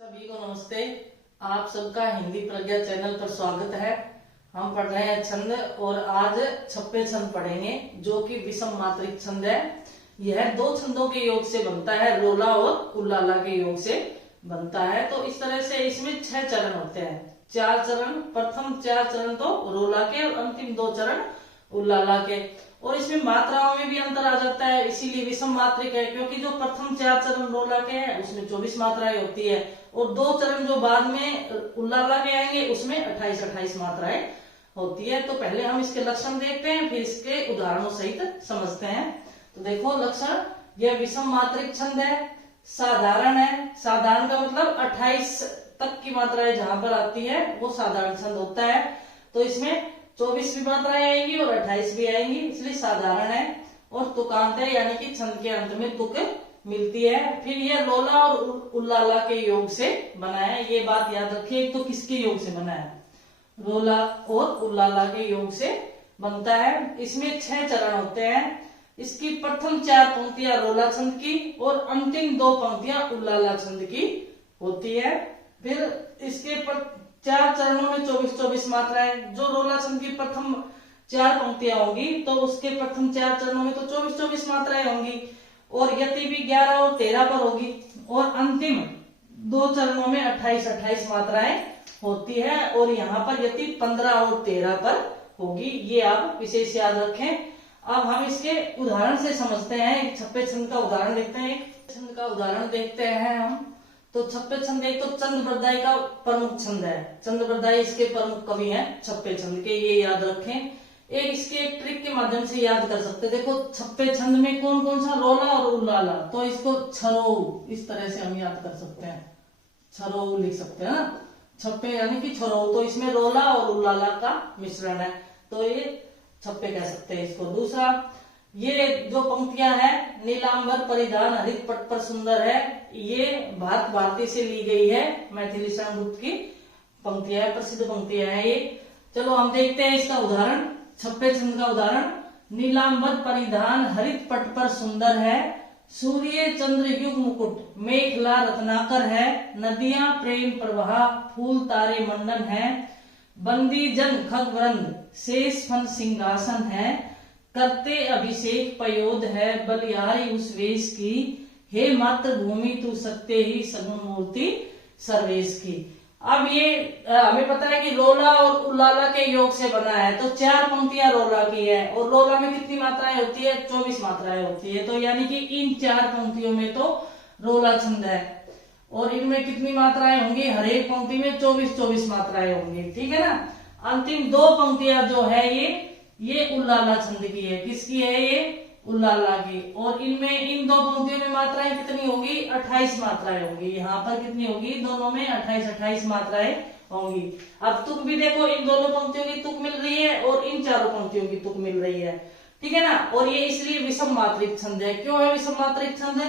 सभी को नमस्ते। आप सबका हिंदी प्रज्ञा चैनल पर स्वागत है। हम पढ़ रहे हैं छंद और आज छप्पे छंद पढ़ेंगे जो कि विषम मात्रिक छंद है। यह दो छंदों के योग से बनता है, रोला और उल्लाला के योग से बनता है। तो इस तरह से इसमें 6 चरण होते हैं। 4 चरण, प्रथम 4 चरण तो रोला के और अंतिम 2 चरण उल्लाला के। और इसमें मात्राओं में भी अंतर आ जाता है, इसीलिए विषम मात्रिक है। क्योंकि जो प्रथम 4 चरण रोला के हैं उसमें 24 मात्राएं होती है और 2 चरण जो बाद में उल्लाला के आएंगे उसमें 28 मात्राएं होती है। तो पहले हम इसके लक्षण देखते हैं, फिर इसके उदाहरणों सहित समझते हैं। तो देखो लक्षण, यह विषम मात्रिक छंद है, साधारण है। साधारण का मतलब 28 तक की मात्राएं जहां पर आती है वो साधारण छंद होता है। तो इसमें 24 भी मात्राएं आएंगी और 28 भी आएंगी, इसलिए साधारण है। और तुकांत है, यानी कि छंद के अंत में तुक मिलती है। फिर यह रोला और उल्लाला के योग से बना है, ये बात याद रखिए। तो किसके योग से बना है? रोला और उल्लाला के योग से बनता है। इसमें 6 चरण होते हैं। इसकी प्रथम 4 पंक्तियां रोला छंद की और अंतिम 2 पंक्तियां उल्लाला छंद की होती है। फिर इसके 4 चरणों में 24 मात्राएं। जो रोला छंद की प्रथम 4 पंक्तियां होंगी तो उसके प्रथम 4 चरणों में तो 24 मात्राएं होंगी और यति भी 11 और 13 पर होगी। और अंतिम 2 चरणों में 28 मात्राएं होती है और यहाँ पर यति 15 और 13 पर होगी। ये आप विशेष याद रखें। अब हम इसके उदाहरण से समझते हैं। एक छप्पे छंद का उदाहरण देखते हैं। एक छंद का उदाहरण देखते हैं हम। तो छप्पे छंद एक तो चंद बरदाई का प्रमुख छंद है। चंद बरदाई इसके प्रमुख कवि हैं छप्पे छंद के, ये याद रखें। एक इसके एक ट्रिक के माध्यम से याद कर सकते हैं। देखो छप्पे छंद में कौन कौन सा, रोला और उल्लाला, तो इसको छरो इस तरह से हम याद कर सकते हैं। छरो लिख सकते हैं ना, छप्पे यानी कि छरो। तो इसमें रोला और उल्लाला का मिश्रण है, तो ये छप्पे कह सकते हैं इसको। दूसरा, ये जो पंक्तियां हैं, नीलांबर परिधान हरित पट पर सुंदर है, ये भारत भारती से ली गई है। मैथिली शरण गुप्त की पंक्तियां है, प्रसिद्ध पंक्तियां हैं ये। चलो हम देखते हैं इसका उदाहरण, छप्पे छंद का उदाहरण। नीलांबर परिधान हरित पट पर सुंदर है, सूर्य चंद्र युग मुकुट मेखला रत्नाकर है, नदियां प्रेम प्रवाह फूल तारे मंडन है, बंदी जन खग वृंद शेष फन सिंहासन है, करते अभिषेक पयोध है बलिहारी उस वेश की, हे मातृभूमि तू सत्य ही सगुण मूर्ति सर्वेश की। अब ये हमें पता है कि रोला और उल्लाला के योग से बना है। तो 4 पंक्तियां रोला की है और रोला में कितनी मात्राएं होती है? 24 मात्राएं होती है। तो यानी कि इन 4 पंक्तियों में तो रोला छंद है और इनमें कितनी मात्राएं होंगी? हर एक पंक्ति में 24 मात्राएं होंगी, ठीक है ना। अंतिम 2 पंक्तियां जो है ये उल्लाला छंद की है। किसकी है? ये उल्लाला की। और इनमें इन 2 पंक्तियों में मात्राएं कितनी होगी? 28 मात्राएं होंगी। यहाँ पर कितनी होगी? दोनों में 28 मात्राएं होंगी। अब तुक भी देखो, इन दोनों पंक्तियों की तुक मिल रही है और इन 4 पंक्तियों की तुक मिल रही है, ठीक है ना। और ये इसलिए विषम मात्रिक छंद है। क्यों है विषम मात्रिक छंद?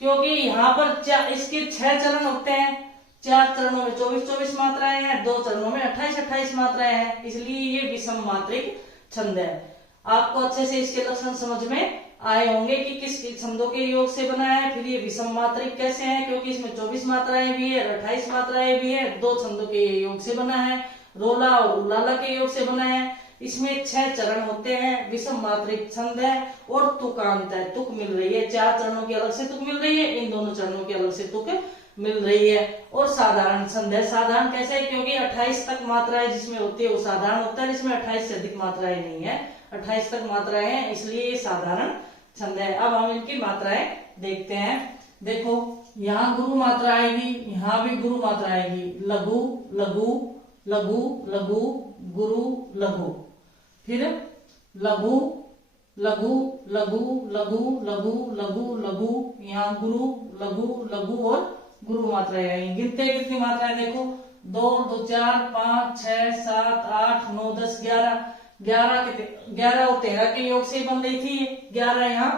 क्योंकि यहाँ पर इसके 6 चरण होते हैं। 4 चरणों में 24 मात्राएं हैं, 2 चरणों में 28 मात्राएं हैं, इसलिए ये विषम मात्रिक छंद है। आपको अच्छे से इसके लक्षण समझ में आए होंगे कि किस छंदों के योग से बना है। फिर ये विषम मात्रिक कैसे है? क्योंकि इसमें 24 मात्राएं भी है, 28 मात्राएं भी है। 2 छंदों के योग से बना है, रोला और उल्लाला के योग से बना है। इसमें 6 चरण होते हैं, विषम मात्रिक छंद है और तुकांत है, तुक मिल रही है। 4 चरणों की अलग से तुक मिल रही है, इन दोनों चरणों की अलग से तुक मिल रही है। और साधारण छंद है। साधारण कैसे है? क्योंकि 28 तक मात्राएं जिसमें होती है वो साधारण होता है, जिसमें 28 से अधिक मात्राएं नहीं है। 28 तक मात्राएं हैं, इसलिए ये साधारण छंद है। अब हम इनकी मात्राएं देखते हैं। देखो यहाँ गुरु मात्रा आएगी, यहाँ भी गुरु मात्रा आएगी। लघु लघु लघु लघु गुरु लघु, फिर लघु लघु लघु लघु लघु लघु लघु, यहाँ गुरु लघु लघु और गुरु मात्राएं आएंगी। गिनते कितनी मात्राएं देखो, 2 2 4 5 6 7 8 9 10 11 11 और 13 के योग से बन रही थी। 11 यहाँ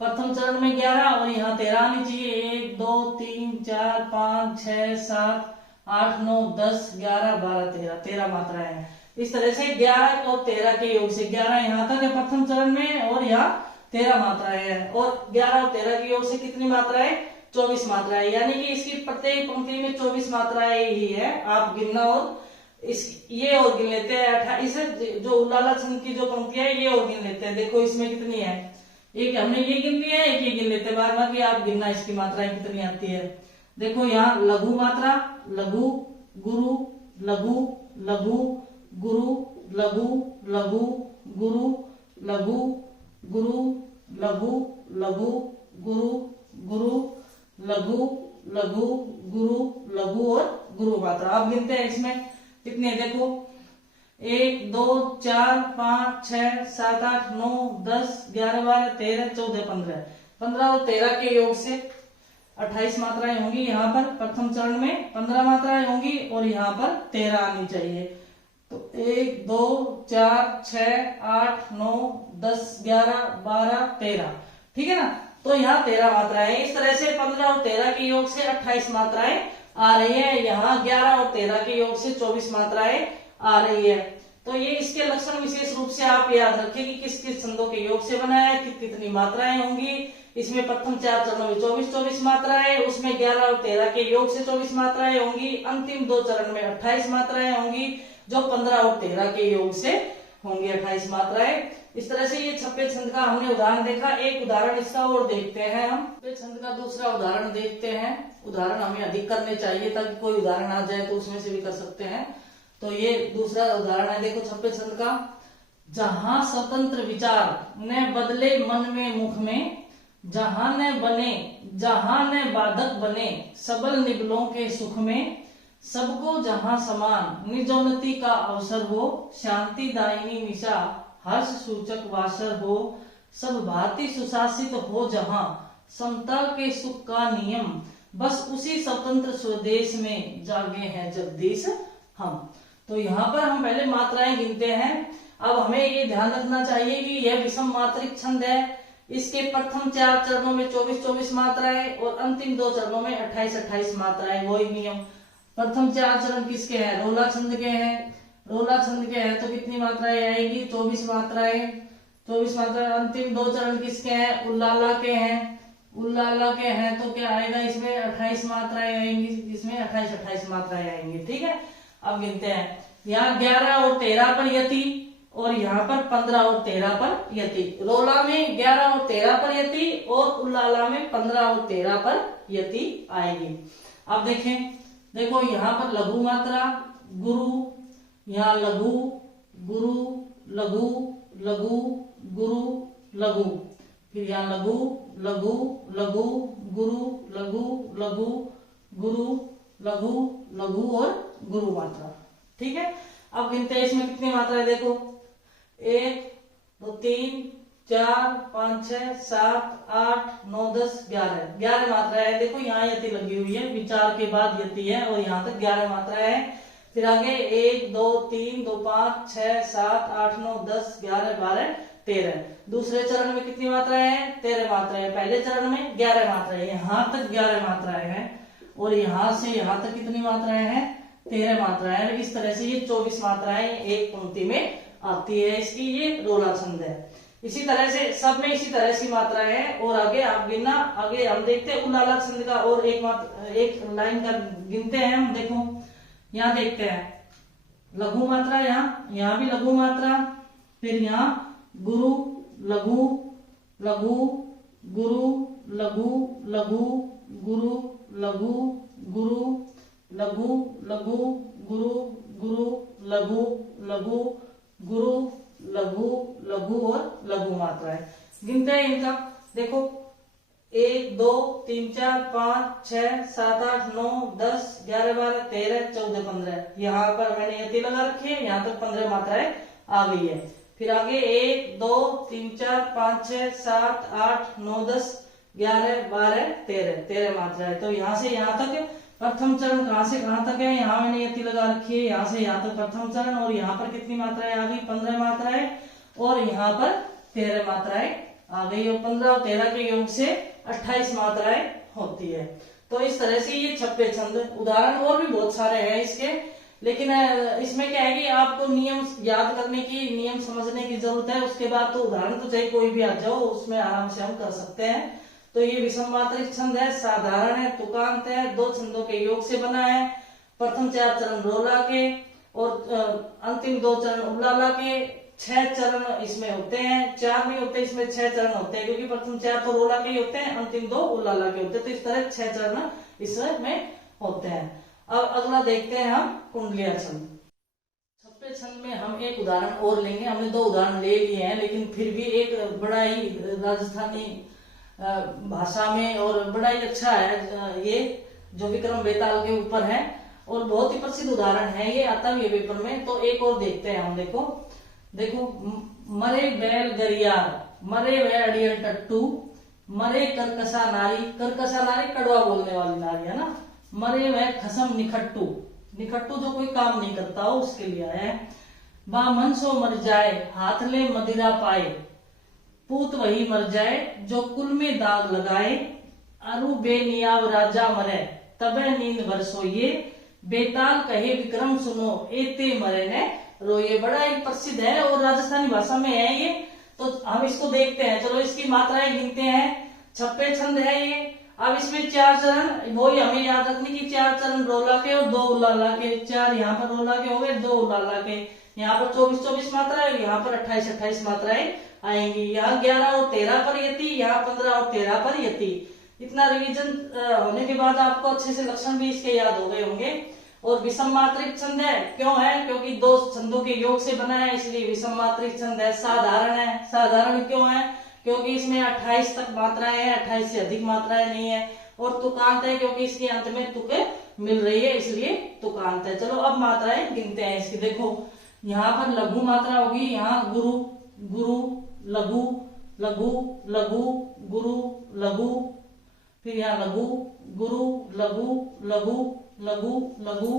प्रथम चरण में 11 और यहाँ 13 आनी चाहिए। 1 2 3 4 5 6 7 8 9 10 11 12 13 मात्राएं हैं। इस तरह से 11 और 13 के योग से 11 यहाँ तक है प्रथम चरण में और यहाँ 13 मात्राएं हैं। और 11 और 13 के योग से कितनी मात्राएं? 24 मात्राएं, यानी कि इसकी प्रत्येक पंक्ति में 24 मात्राएं ही है। आप गिनना और इस ये और गिन लेते हैं 28, जो उलाला छंद की जो पंक्तियां है ये और गिन लेते हैं। देखो इसमें कितनी है, एक हमने ये गिन लिया है, एक ये गिन लेते हैं, बाद बाकी आप गिनना इसकी मात्राएं कितनी आती है। देखो यहाँ लघु मात्रा, लघु, गुरु, लघु, लघु, गुरु, लघु, लघु, गुरु, लघु, गुरु, लघु, लघु, गुरु, गुरु, लघु, लघु, गुरु, लघु और गुरु मात्रा। आप गिनते हैं इसमें कितने, देखो 1 2 4 5 6 7 8 9 10 11 12 13 14 15 15 और 13 के योग से 28 मात्राएं होंगी। यहाँ पर प्रथम चरण में 15 मात्राएं होंगी और यहाँ पर 13 आनी चाहिए। तो 1 2 4 6 8 9 10 11 12 13, ठीक है ना। तो यहाँ 13 मात्राएं, इस तरह से 15 और 13 के योग से 28 मात्राएं आ रही है। यहाँ 11 और 13 के योग से 24 मात्राएं आ रही है। तो ये इसके लक्षण विशेष रूप से आप याद रखिए कि किस किस छंदों के योग से बना है, कितनी मात्राएं होंगी। इसमें प्रथम 4 चरणों में 24 मात्राएं, उसमें 11 और 13 के योग से 24 मात्राएं होंगी, अंतिम 2 चरण में 28 मात्राएं होंगी, जो 15 और 13 के योग से होंगी 28 मात्राएं। इस तरह से ये छप्पे छंद का हमने उदाहरण देखा। एक उदाहरण इसका और देखते हैं हम। छप्पे छंद का दूसरा उदाहरण देखते हैं। उदाहरण हमें अधिक करने चाहिए ताकि कोई उदाहरण आ जाए तो उसमें से भी कर सकते हैं। तो ये दूसरा उदाहरण है, देखो छप्पे छंद का। जहां स्वतंत्र विचार न बदले मन में मुख में, जहां न बने जहां न बाधक बने सबल निबलों के सुख में, सबको जहां समान निजोन्नति का अवसर हो, शांति दायिनी निशा हर्ष सूचक वासर हो, सब भांति सुशासित हो जहां समता के सुख का नियम, बस उसी स्वतंत्र स्वदेश में जागे हैं जगदीश हम। तो यहाँ पर हम पहले मात्राएं गिनते हैं। अब हमें ये ध्यान रखना चाहिए कि यह विषम मात्रिक छंद है। इसके प्रथम 4 चरणों में 24 मात्राएं और अंतिम 2 चरणों में 28 मात्राएं, वही नियम। प्रथम 4 चरण किसके हैं, रोला छंद के हैं। रोला छंद के हैं तो कितनी मात्राएं आएगी, 24 मात्राएं। 24 मात्राएं। अंतिम 2 चरण किसके हैं, उल्लाला के हैं। उल्लाला के हैं तो क्या आएगा, इसमें 28 मात्राएं आएंगी, इसमें 28 मात्राएं आएंगी, ठीक है। अब गिनते हैं। यहाँ 11 और 13 पर यति और यहाँ पर 15 और 13 पर यति। रोला में 11 और 13 पर यति और उल्लाला में 15 और 13 पर यति आएगी। अब देखें, देखो यहाँ पर लघु मात्रा, गुरु, यहाँ लघु, गुरु, लघु, लघु, गुरु, लघु, फिर यहाँ लघु, लघु, लघु, गुरु, लघु, लघु, गुरु, लघु, लघु और गुरु मात्रा, ठीक है। अब गिनते हैं इसमें कितनी मात्राएं, देखो 1 2 3 4 5 6 7 8 9 10 11 मात्राएं है। देखो यहाँ यति लगी हुई है, विचार के बाद यति है और यहाँ तक 11 मात्राएं है। फिर आगे 1 2 3 2 5 6 7 8 9 10 11 12 13। दूसरे चरण में कितनी मात्राएं हैं, 13 मात्राएं। पहले चरण में 11 मात्राएं, यहाँ तक 11 मात्राएं हैं और यहाँ से यहाँ तक कितनी मात्राएं हैं, 13 मात्राएं। इस तरह से ये 24 मात्राएं एक पंक्ति में आती है। इसकी ये रोला छंद है। इसी तरह से सब में इसी तरह की मात्राएं हैं। और आगे आप गिनना, आगे हम देखते हैं उल्लाला छंद का और एक लाइन का गिनते हैं हम। देखो यहाँ देखते हैं लघु मात्रा, यहाँ भी लघु मात्रा, फिर यहाँ गुरु, लघु, लघु, गुरु, लघु, लघु, गुरु, लघु, गुरु, लघु, लघु, गुरु, गुरु, लघु, लघु, गुरु, लघु, लघु और लघु मात्राएं। गिनते हैं इनका। देखो 1 2 3 4 5 6 7 8 9 10 11 12 13 14 15। यहाँ पर मैंने यति लगा रखी है, यहाँ तक 15 मात्राएं आ गई है। फिर आगे 1 2 3 4 5 6 7 8 9 10 11 12 13 मात्राएं। तो यहाँ से यहाँ तक प्रथम चरण कहाँ से कहाँ तक है, यहाँ मैंने यति लगा रखी है, यहाँ से यहाँ तक प्रथम चरण। और यहाँ पर कितनी मात्राएं आ गई, 15 मात्राएं और यहाँ पर 13 मात्राएं आ गई। और 15 और 13 के योग से 28 मात्राएं होती है। तो इस तरह से ये छप्पे छंद। उदाहरण और भी बहुत सारे हैं इसके, लेकिन इसमें क्या है कि आपको नियम याद करने की, नियम समझने की जरूरत है। उसके बाद तो उदाहरण तो चाहे कोई भी आ जाओ, उसमें आराम से हम कर सकते हैं। तो ये विषम मात्रिक छंद है, साधारण है, तुकांत है, दो छंदों के योग से बना है। प्रथम 4 चरण रोला के और अंतिम 2 चरण उल्लाला के। 6 चरण इसमें होते हैं, 4 नहीं होते, इसमें 6 चरण होते हैं, क्योंकि प्रथम 4 तो रोला के ही होते हैं, अंतिम 2 उल्लाला के होते हैं। तो इस तरह 6 चरण इसमें होते हैं। अब अगला देखते हैं हम कुंडलिया छंद। छप्पे छंद में हम एक उदाहरण और लेंगे। हमने 2 उदाहरण ले लिए हैं, लेकिन फिर भी एक बड़ा ही राजस्थानी भाषा में और बड़ा ही अच्छा है ये, जो विक्रम बेताल के ऊपर है और बहुत ही प्रसिद्ध उदाहरण है, ये आता भी है पेपर में। तो एक और देखते हैं हम। देखो मरे बैल गरियार, मरे वह अड़ियल टट्टू, मरे करकसा नारी, करकसा नारी कड़वा बोलने वाली नारी है ना। मरे वह खसम निखट्टू, निखट्टू जो कोई काम नहीं करता हो उसके लिए है। बा मन सो मर जाए, हाथ ले मदिरा पाए, पूत वही मर जाए जो कुल में दाग लगाए। अरु बेनियाव राजा मरे, तबे नींद भर सोइए, बेताल कहे विक्रम सुनो, एते मरे ने रोइए। बड़ा ही प्रसिद्ध है और राजस्थानी भाषा में है ये। तो हम इसको देखते हैं, चलो इसकी मात्राएं गिनते हैं। छप्पे छंद है ये। अब इसमें 4 चरण, वो ही हमें याद रखने की, 4 चरण रोला के और 2 उल्लाला के। 4 यहाँ पर रोला के हो गए, 2 उल्लाला के। यहाँ पर 24-24 मात्राएं, यहाँ पर 28-28 मात्राएं आएंगी। यहाँ 11 और 13 पर यति, यहाँ 15 और 13 पर यति। इतना रिवीजन होने के बाद आपको अच्छे से लक्षण भी इसके याद हो गए होंगे। और विषम मात्रिक छंद है, क्यों है? क्योंकि 2 छंदों के योग से बना है, इसलिए विषम मात्रिक छंद है। साधारण है, साधारण क्यों है? क्योंकि इसमें 28 तक मात्राएं हैं, 28 से अधिक मात्राएं नहीं है। और तुकांत है, क्योंकि इसके अंत में तुके मिल रही है, इसलिए तुकांत है। चलो अब मात्राएं गिनते हैं इसकी। देखो यहाँ पर लघु मात्रा होगी, यहाँ गुरु, गुरु, लघु, लघु, लघु, गुरु, लघु, फिर यहाँ लघु, गुरु, लघु, लघु, लघु, लघु,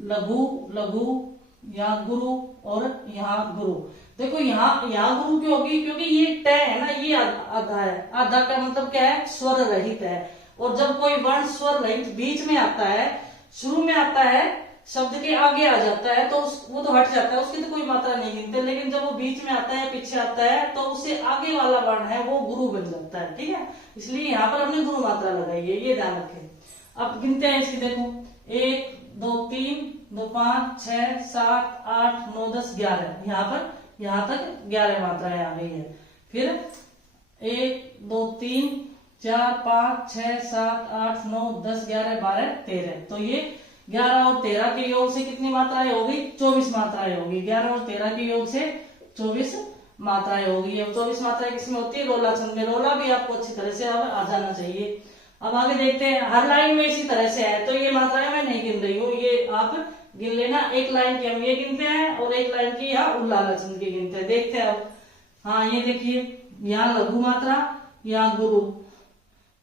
लघु, लघु, यहाँ गुरु और यहाँ गुरु। देखो यहाँ गुरु क्यों होगी? क्योंकि ये ट है ना, ये आधा है। आधा का मतलब क्या है? स्वर रहित है। और जब कोई वर्ण स्वर रहित बीच में आता है, शुरू में आता है, शब्द के आगे आ जाता है, तो वो तो हट जाता है, उसकी तो कोई मात्रा नहीं गिनते। लेकिन जब वो बीच में आता है, पीछे आता है, तो उससे आगे वाला वर्ण है वो गुरु बन जाता है। ठीक है, इसलिए यहाँ पर हमने गुरु मात्रा लगाई है, ये ध्यान रखें। अब गिनते हैं इसकी। देखो 1 2 3 2 5 6 7 8 9 10 11। यहाँ तक 11 मात्राएं आ गई है। फिर 1 2 3 4 5 6 7 8 9 10 11 12 13। तो ये 11 और 13 के योग से कितनी मात्राएं होगी? 24 मात्राएं होगी। 11 और 13 के योग से 24 मात्राएं होगी। अब 24 मात्राएं किसमें होती है? रोला छंद में। रोला भी आपको अच्छी तरह से आ जाना चाहिए। अब आगे देखते हैं। हर लाइन में इसी तरह से है, तो ये मात्राएं मैं नहीं गिन रही हूँ, ये आप गिन लेना। एक लाइन की हम ये गिनते हैं और एक लाइन की यहाँ उल्लाला छंद की गिनते हैं। देखते हैं अब। हाँ ये देखिए, यहाँ लघु मात्रा, यहाँ गुरु,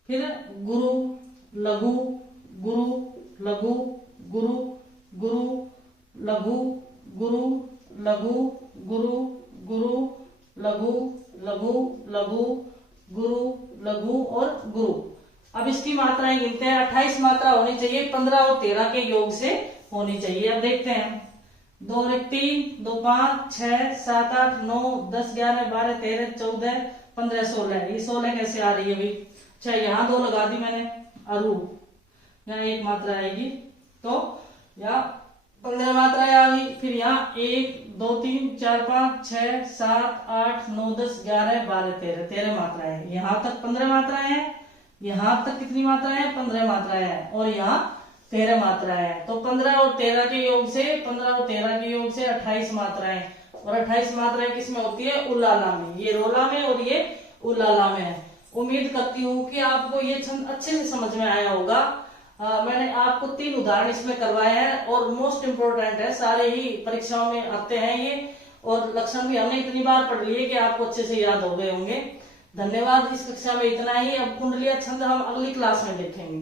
फिर गुरु, लघु, गुरु, लघु, गुरु, गुरु, लघु, गुरु, लघु, गुरु, गुरु, लघु, लघु, लघु, गुरु, लघु और गुरु। अब इसकी मात्राएं गिनते हैं। 28 मात्रा होनी चाहिए, 15 और 13 के योग से होनी चाहिए। अब देखते हैं। 2 और 1 3 2 5 6 7 8 9 10 11 12 13 14 15 16। ये 16 कैसे आ रही है भाई? अच्छा, यहाँ 2 लगा दी मैंने। अरु, यहाँ 1 मात्रा आएगी, तो यहाँ 15 मात्राएं आ गई। फिर यहाँ 1 2 3 4 5 6 7 8 9 10 11 12 13 13 मात्राएं। यहाँ तक 15 मात्राएं हैं, यहाँ तक कितनी मात्राएं हैं? 15 मात्राएं हैं, और यहाँ 13 मात्राएं हैं। तो 15 और 13 के योग से 28 मात्राएं। और 28 मात्राएं किसमें होती है? उल्लाला में। ये रोला में और ये उल्लाला में है। उम्मीद करती हूँ कि आपको ये छंद अच्छे से समझ में आया होगा। मैंने आपको 3 उदाहरण इसमें करवाए हैं और मोस्ट इम्पोर्टेंट है, सारे ही परीक्षाओं में आते हैं ये। और लक्षण भी हमने इतनी बार पढ़ लिए कि आपको अच्छे से याद हो गए होंगे। धन्यवाद। इस कक्षा में इतना ही। अब कुंडलिया छंद हम अगली क्लास में देखेंगे।